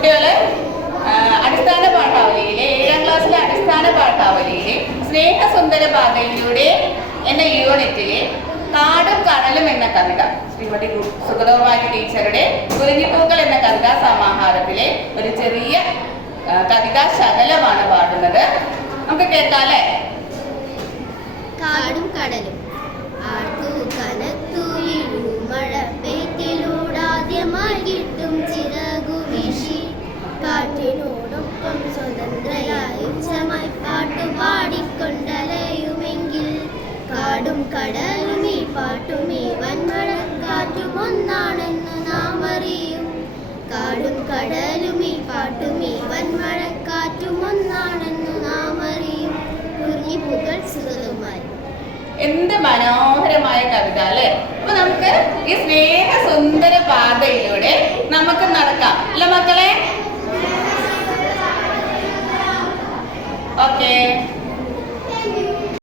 കുട്ടികൾ അടിസ്ഥാന പാഠാവലിയിലെ ഏഴാം ക്ലാസ്സിലെ അടിസ്ഥാന പാഠാവലിയിലെ സ്നേഹസുന്ദര പാതയിലൂടെ എന്ന യൂണിറ്റിലെ കാടും കടലും എന്ന കവിത ശ്രീമതി സുഗതകുമാരി ടീച്ചറുടെ കുരുങ്ങിപ്പൂക്കൾ എന്ന കവിതാ സമാഹാരത്തിലെ ഒരു ചെറിയ കവിതാ ശകലമാണ് പാടുന്നത്. നമുക്ക് കേട്ടാലേ കാടും കടലും. കാടും കടലും ഈ പാട്ടും ഈ വൻമഴക്കാറ്റും ഒന്നാണെന്ന് നാം അറിയും. കാടും കടലും ഈ പാട്ടും ഈ വൻമഴക്കാറ്റും ഒന്നാണെന്ന് നാം അറിയും. കുഞ്ഞിപ്പൂക്കൾ സുഗതകുമാരി എന്ത് മനോഹരമായ കവിത അല്ലേ? അപ്പൊ നമുക്ക് ഈ സ്നേഹ സുന്ദര പാതയിലൂടെ നമുക്ക് നടക്കാം. അല്ല മക്കളെ? ഓക്കേ.